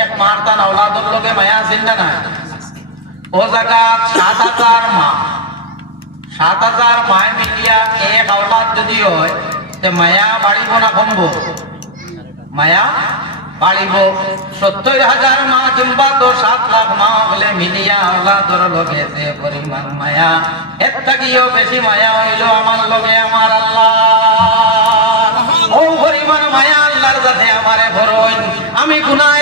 এক মার তান আওলাদর লগে মায়া আছে না ও জায়গা সাত হাজার মা। সাত হাজার মায় মিলিয়া এক আওলাদ যদি হয়, তে মায়া বাড়িব না কমব? মায়া বাড়িব সত্তর হাজার মা কিংবা তো সাত লাখ মা হলে মিলিয়া আওলাদর লগে যে পরিমাণ মায়া, এর থাকিও বেশি মায়া হইল আমার লগে আমার আল্লাহ। ও পরিমাণ মায়া আল্লাহর যাতে আমারে ভরইন। আমি গুনায়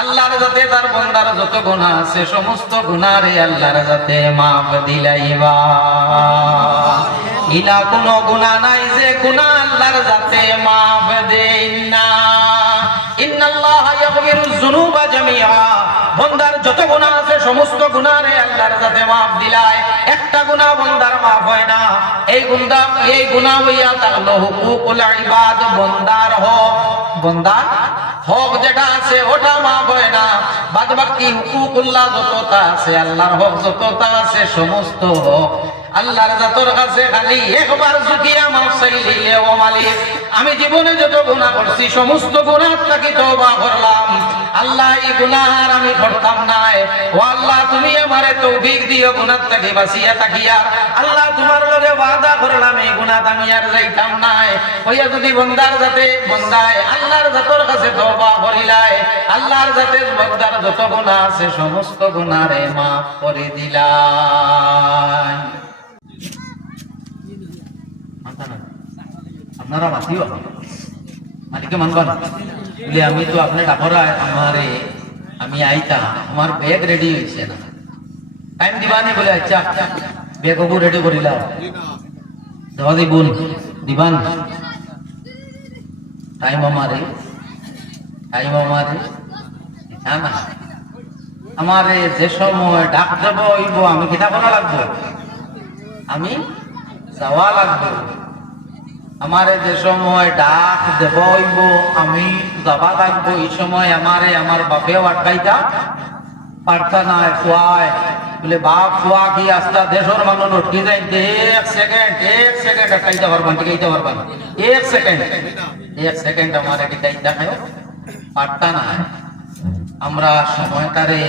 আল্লাহর যাতে তার বন্দার যত গুনাহ আছে, সমস্ত গুনাহরে আল্লাহর যাতে মাফ দিলাইবা। ইলা কোনো গুনাহ নাই যে গুনাহ আল্লাহর যাতে মাফ দেন না। ইন্নাল্লাহ ইয়াগফিরু যুনুবা জামিআ। বন্দার যত গুনাহ আছে, সমস্ত গুনাহরে আল্লাহর যাতে মাফ দিলায়। একটা গুনাহ বন্দার মাফ হয় না। এই গুনাহ এই গুনাহ হইয়া থাকল হুকুকুল ইবাদ বন্দার হক। বন্দার হক যেটা আছে, ওটা মা বয় না। বাদ বাকি হুকুকুল্লাহ যতটা আছে, আল্লাহর হক যতটা আছে, সমস্ত হক। আল্লাহর জাতর কাছে খালি একবার ঝুঁকিয়া মাফ চাইলে ও মালিক। আমি জীবনে যত গুনাহ করছি, সমস্ত গুনাহ থাকি তওবা করলাম। আল্লাহ, এই গুনাহ আর আমি করতাম নাই। ও আল্লাহ, তুমি আমারে তৌফিক দিও, গুনাহ থাকি বাঁচিয়া থাকিয়া। আল্লাহ, তোমার লগে ওয়াদা করলাম, এই গুনাহ আমি আর যাইতাম নাই। হইয়া যদি বন্দার যাতে বন্দায়, আল্লাহর জাতর কাছে তওবা করিলাই, আল্লাহর যাতে বন্দার যত গুনাহ আছে, সমস্ত গুনাহরে মাফ করে দিলাই। আপনারা মাতিও মালিকে না বলে আমি তো আপনি ডাকরা আমারে আমি আইতা, আমার ব্যাগ রেডি হয়েছে না। টাইম দিবানি বলে আচ্ছা। ব্যাগ ওপর রেডি করিলাম দেওয়া দিবুন। দিবান টাইম টাইম আমারে। না যে সময় ডাক হইব, আমি কিতা করা লাগবো। আমি যাওয়া লাগবে। আমারে যে সময় ডাক দেব আমি যাবা লাগবো এই সময় আমারে আমার বাপেও আটকাইতা বলে, বাপ কি আস্তা মানুষ এক সেকেন্ড এক সেকেন্ড আটকাইতে পারবান টিকাইতে পারবান এক সেকেন্ড এক সেকেন্ড আমার টিকাইতে না আমরা সময়টারে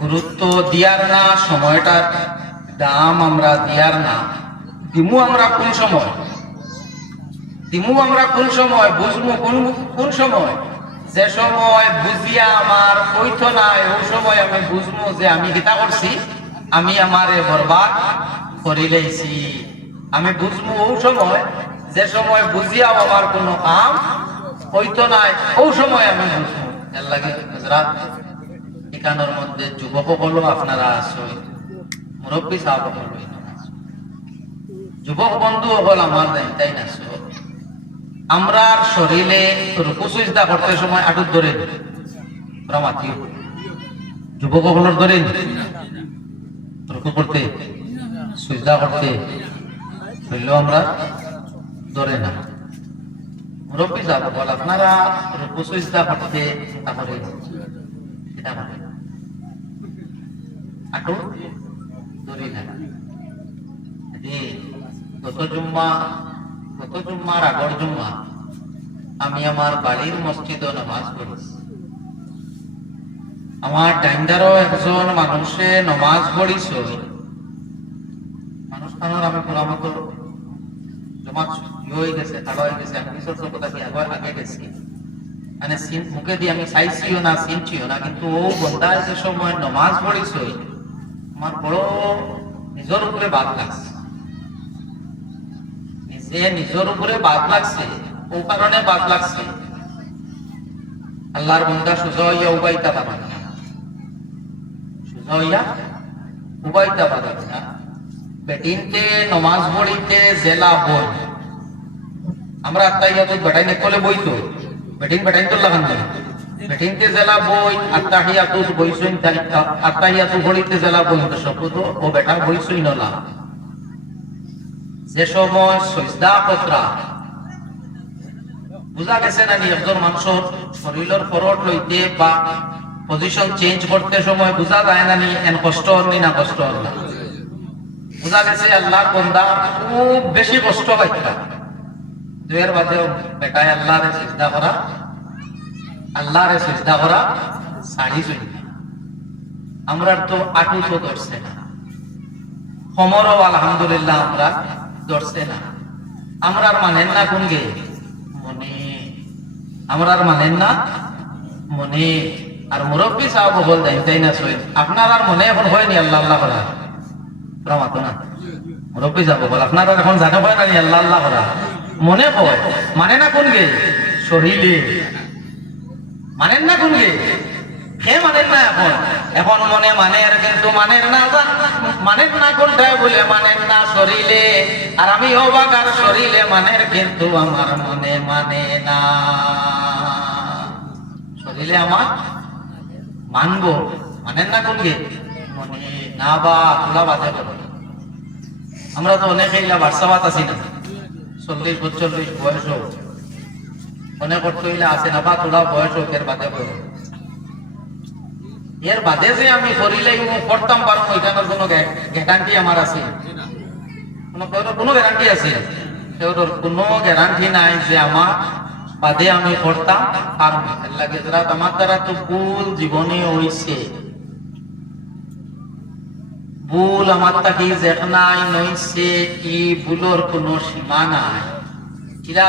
গুরুত্ব দিয়ার না, সময়টার দাম আমরা দিয়ার না। দিমু আমরা কোন সময়? দিমু আমরা কোন সময়? বুঝমু কোন কোন সময়? যে সময় বুঝিয়া আমার ওইতো নাই ওই সময় আমি বুঝমু যে আমি গীতা করছি, আমি আমারে বরবাদ করি লইছি। আমি বুঝমু ওই সময়, যে সময় বুঝিয়াও আমার কোনো কাম হইতো নাই ওই সময় আমি বুঝমু। এর লাগে হযরত এখানোর মধ্যে যুবক হলো আপনারা আসই মুরব্বী সাহেব হলো যুবক বন্ধু হল আমার নাই তাই না আমরা শরীরে রুকু করতে সময় আটুর ধরে মাতিও যুবক হলর ধরে রুকু করতে? সুজদা করতে। শরীর আমরা ধরে না। মুরব্বী সাহেব বল, আপনারা রুকু করতে তারপরে এটা আটু ধরি না। গত জুম্মা গত জুম্মার আগর জুম্মা। আমি আমার বাড়ির নামাজ পড়েছি আমার একজন মানুষে নমাজ পড়িছ। মানুষ খানোর আমি হয়ে গেছে হয়ে গেছে। আমি কথা আগে আগে গেছি। মানে মুখে দিয়ে আমি চাইছিও না, চিনছিও না, কিন্তু ও বন্দায় যে সময় নমাজ পড়িছ আমার বড় নিজের উপরে বাদ লাগছে। নিজে নিজের উপরে বাদ লাগছে, ও কারণে বাদ লাগছে। আল্লাহর সোজা হইয়া উবাইতা না। সোজা হইয়া উবাইতা না। নমাজ জেলা বই আমরা আত্মাই তো বেটাই নিকলে বই তো বেটিন বেটাই তো লাগান না বেটিনকে জেলা বই আত্মাহিয়া তো বইছুন আত্মাহিয়া তো জেলা বই। তো শপথ, ও বেটা বইছুই নলা যে সময় সজদা পত্রা বুঝা গেছে নানি একজন মানুষের শরীরের ফরট লইতে বা পজিশন চেঞ্জ করতে সময় বুঝা যায় নানি এন কষ্ট হল না কষ্ট হল না। বুঝা গেছে আল্লাহর বন্দা খুব বেশি কষ্ট পাইতা। দুয়ের বাদেও বেটায় আল্লাহরে চিন্তা করা, আল্লাহরে চিন্তা করা শাড়ি চলি আমরা তো আটু ধরছে না। সমরও আলহামদুলিল্লাহ আমরা ধরছে না। আমরা আর মানেন না কোন গে মনে। আমরা আর মানেন না? মনে। আর মুরব্বী সাহেব বল দেন, তাই না সই আপনার আর মনে এখন হয়নি আল্লাহ আল্লাহ করা প্রমাত না মুরব্বী সাহেব বল, আপনার আর এখন জানে হয় না আল্লাহ আল্লাহ করা মনে হয়। মানে না কোন গে শরীরে। মানেন না কোন গে হে মানেন না এখন? এখন মনে মানের কিন্তু মানের না মানেন না কোনটায় বলে মানেন না শরীরে। আর আমি অবাক আর শরীরে মানের কিন্তু আমার মনে মানে না। শরীরে আমার মানবো। মানেন না কোন গে না বা তোলা বাধে বলো। আমরা তো অনেকেই বার্সাবাত আছি না। চল্লিশ বছল্লিশ বয়স হোক। অনেক অর্থ আছে না বা তোলা বয়স হোক, এর বাদে বলো এর বাদে যে আমি করিলে করতাম পারব এখানের কোনো গ্যারান্টি আমার আছে। কোনো গ্যারান্টি আছে। কোনো গ্যারান্টি নাই যে আমার বাদে আমি করতাম পারব লাগে যারা আমার দ্বারা তো ভুল জীবনে হইছে ভুল আমার তাকে যেখানাই নইছে কি ভুলোর কোনো সীমা নাই। কিরা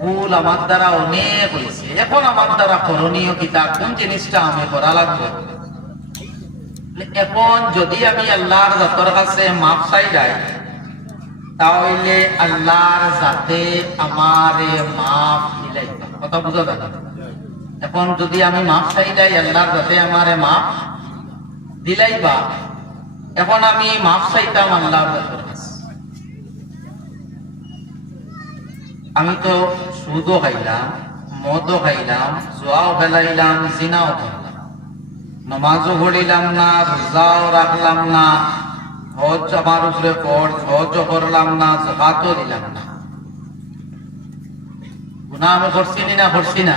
ভুল আমার দ্বারা অনেক হয়েছে। এখন আমার দ্বারা করণীয় কিতা কোন জিনিসটা আমি করা লাগবে? এখন যদি আমি আল্লাহর জাতর কাছে মাপ চাই যাই, তাহলে আল্লাহর জাতে আমারে মাপ দিলাই কথা বুঝা যায় এখন যদি আমি মাপ চাই যাই, আল্লাহর জাতে আমারে মাপ দিলাইবা এখন আমি মাপ চাইতাম আল্লাহর জাতর কাছে আমি তো সুদও খাইলাম, মদও খাইলাম, জোয়াও ফেলাইলাম জিনাও নমাজও পড়িলাম না, রোজাও রাখলাম না, হজ আমার উপরে পড়, হজও করলাম না জকাতও দিলাম না। গুণা আমি করছি না করছি না?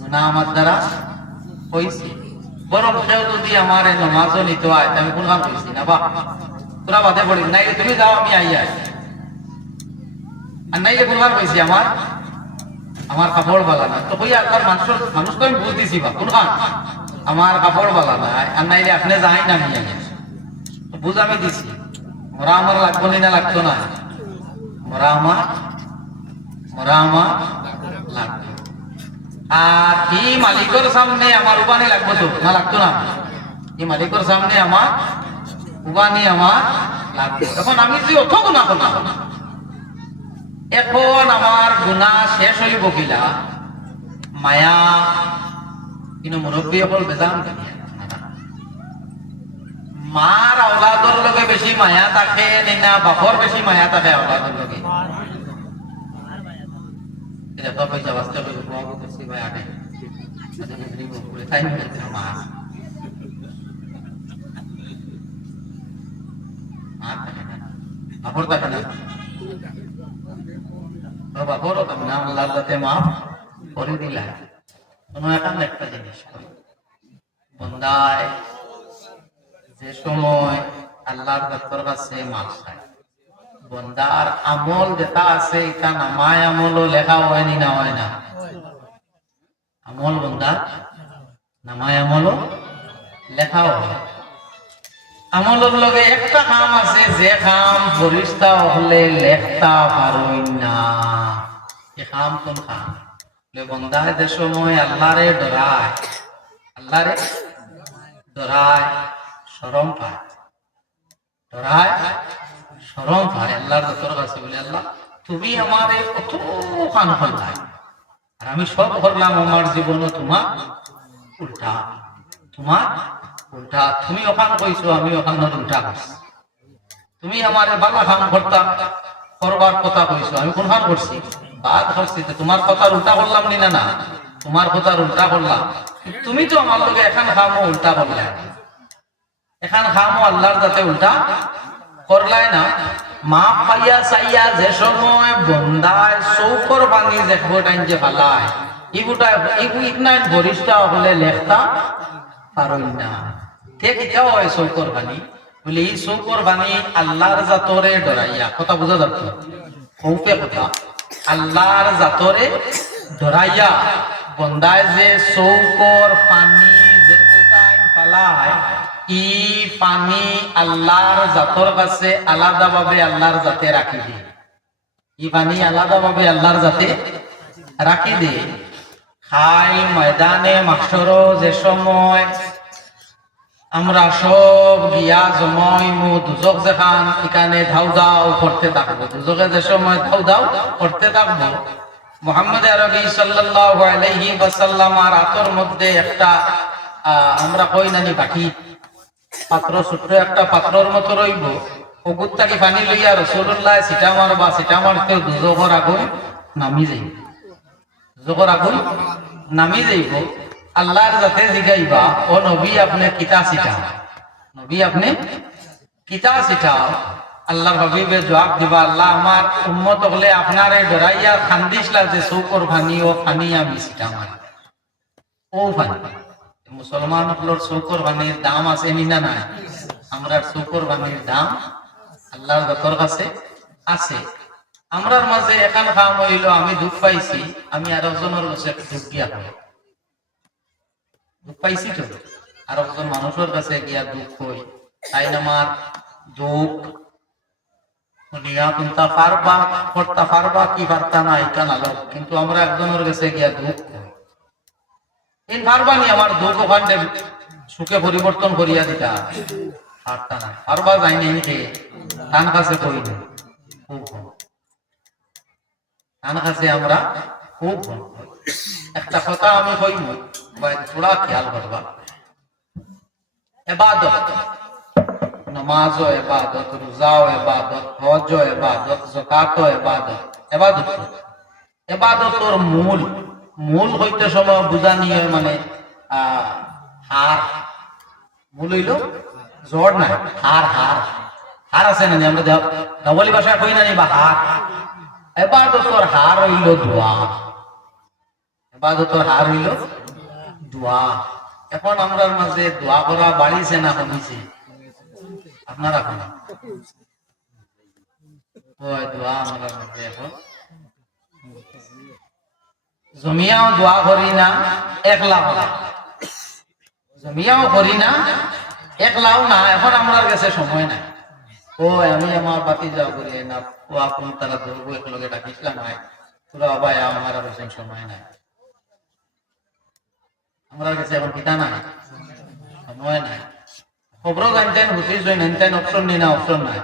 গুণা আমার দ্বারা হয়েছে বরং কেউ যদি আমার নমাজও নিতে হয় আমি কোন কাম করছি না বা বাদে পড়ি নাই, তুমি যাও, আমি আইয়া আর নাই গুনবার হয়েছি আমার আমার কাপড় বালা না তো কই আপনার মানুষ মানুষ তো আমি বুঝ দিছি বা, কোন খান আমার কাপড় বালা না আর নাইলে আপনি যাই না নিয়ে বুঝ আমি দিছি মরা আমার লাগবো না লাগতো না? মরা আমার মরা আমার লাগতো আর এই মালিকের সামনে আমার উবানি লাগবো তো? না লাগতো না? এই মালিকের সামনে আমার উবানি আমার লাগতো তখন আমি যে অত গুণা করলাম। এখন আমার গুণা শেষ হইব কিলা? মায়া কিন্তু মুরব্বী অকল বেজান মার আওলাদর লগে বেশি মায়া থাকে না বাপর বেশি মায়া থাকে আওলাদর লগে। এটা পয়সা বাঁচতে হবে থাকে না। বাবা, বড় না আল্লাহর যাতে মাফ করে একটা জিনিস বন্দায় যে সময় আল্লাহর দপ্তর কাছে মাফ চায় বন্দার আমল যেটা আছে, এটা নামায় আমলও লেখা হয়নি না হয় না? আমল বন্দার নামায় আমলও লেখাও হয়। আমলের লগে একটা কাম আছে, যে কাম ফরিস্তা হলে লেখতা পারই না। এ কাম কোন কাম বলে বন্দায় যে সময় আল্লাহরে ডরায়। আল্লাহরে ডরায় পায়। ডরায় হয় আল্লাহর কাছে বলে, আল্লাহ, তুমি আমারে কত কান করলাই আর আমি সব করলাম আমার জীবনও তোমার উল্টা। তোমার উল্টা, তুমি ওখান কইছো আমি উল্টা করছি। তুমি কাম করতাম করবার কথা কইছো, আমি কোন কাম করছি? বাদ করছি তোমার কথার উল্টা করলাম নি না তোমার কথার উল্টা করলাম। তুমি তো আমার লগে এখান খামো উল্টা করলে এখান খামো আল্লাহর উল্টা করলাই না। মা পাইয়া চাইয়া যে সময় বন্দায় চৌকর বাঙি দেখব টাইম যে ফালায় ইগুটা ইগু ইগনাই বরিষ্ঠা হলে লেখতা পারই না। এটাও হয় চৌকর বাণী বলে, এই চৌকর বাণী আল্লাহর জাতরে ডরাইয়া। কথা বুঝা যাচ্ছে? কৌকে কথা। আল্লাহর জাতরে ডরাইয়া বন্দায় যে চৌকর পানি যে ই পানি আল্লাহর জাতর কাছে আলাদা ভাবে আল্লাহর জাতে রাখি দে। ই পানি আলাদা ভাবে আল্লাহর জাতে রাখি দে। খাই ময়দানে মাসর যে সময় আমরা সব গিয়া জময় মু দুজক যেখান এখানে ধাউ দাও করতে থাকব। দুজকে যে সময় ধাউ দাও করতে থাকব, মোহাম্মদ আরবি সাল্লাল্লাহু আলাইহি ওয়াসাল্লাম আর আতর মধ্যে একটা আমরা কই নানি বাকি? পাত্র, ছোট্ট একটা পাত্রর মতো রইব। অগুত থাকি পানি লইয়া রসুল্লাহ সিটা মারবা সিটা মারতে দুজকর আগুন নামি যাইব। দুজকর আগুন নামি যাইব। আল্লাহর যাতে জিগাইবা, ও নবী আপনি কিতা সিটা নবী আপনি কিতা সিটাও। আল্লাহর হাবিবে জবাব দিবা, আল্লাহ আমার উম্মত হলে আপনারে ডরাইয়া খান্দিসলা যে চৌকর ফানি ও ফানি আমি সিটা মারি ও ফানি মুসলমান হলোর চৌকর বানির দাম আছে নি না নাই? আমরা চৌকর বানির দাম আল্লাহর দতর কাছে আছে। আমরার মাঝে এখান খাম হইল, আমি দুঃখ পাইছি, আমি আর একজনের কাছে দুঃখ হই দুঃখ পাইছি তো। আর একজন মানুষের কাছে গিয়া দুঃখ হই। তাই আমার দুঃখ। পারবা পারবা, কি পারতা না, এটা না কিন্তু আমরা একজনের কাছে গিয়া দুঃখ হই। এই পারবানি আমার দুঃখ সুখে পরিবর্তন করিয়া দিতা। পারতা না। পারবা কাছে কই না খুব কম। তান কাছে আমরা খুব একটা কথা আমি কইব থোড়া খেয়াল করবা এবাদত নমাজও এবাদত রোজাও এবাদত হজও এবাদত জকাতও এবাদত এবাদত এবাদতর মূল মূল হইতে সময় বুঝা নিয়ে মানে হার মূল হইল জড় নাই হার হার হার আছে না আমরা নবলি ভাষা কই না নি বা হার এবাদতর হার হইল দোয়া এবাদতর হার হইল দোয়া। এখন আমরার মাঝে দোয়া করা বাড়িছে না কমিছে? আপনারা কোন। আমরা জমিয়াও দোয়া করি না জমিয়াও করি না, একলাও না। এখন আমার কাছে সময় নাই। ও আমি আমার বাতি যাও করি না ও আপন তারা ধরবো, একলগে ডাকিছিলাম নাই। তোরা ভাই আমার সময় নাই। আমার কাছে এখন কিতা নাই? সময় নাই। খবরও জানতেন হুতি জয় জানতেন অপশন নি না অপশন নাই।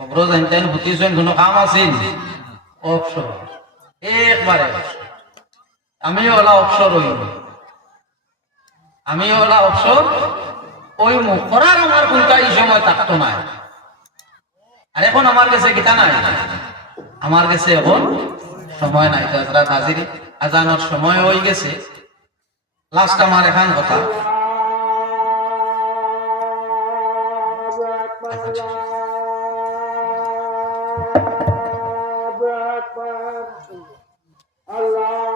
খবরও জানতেন হুতি জয় কোনো কাম আছিল। অপশন একবারে। আমিও ওলা অপসর হইব আমিও ওলা অপসর ওই করার আমার কোনটা এই সময় থাকতো না আর এখন আমার কাছে গীতা নাই। আমার কাছে এখন সময় নাই। তো হাজিরি আজানোর সময় হয়ে গেছে লাস্ট আমার এখান কথা Akbar.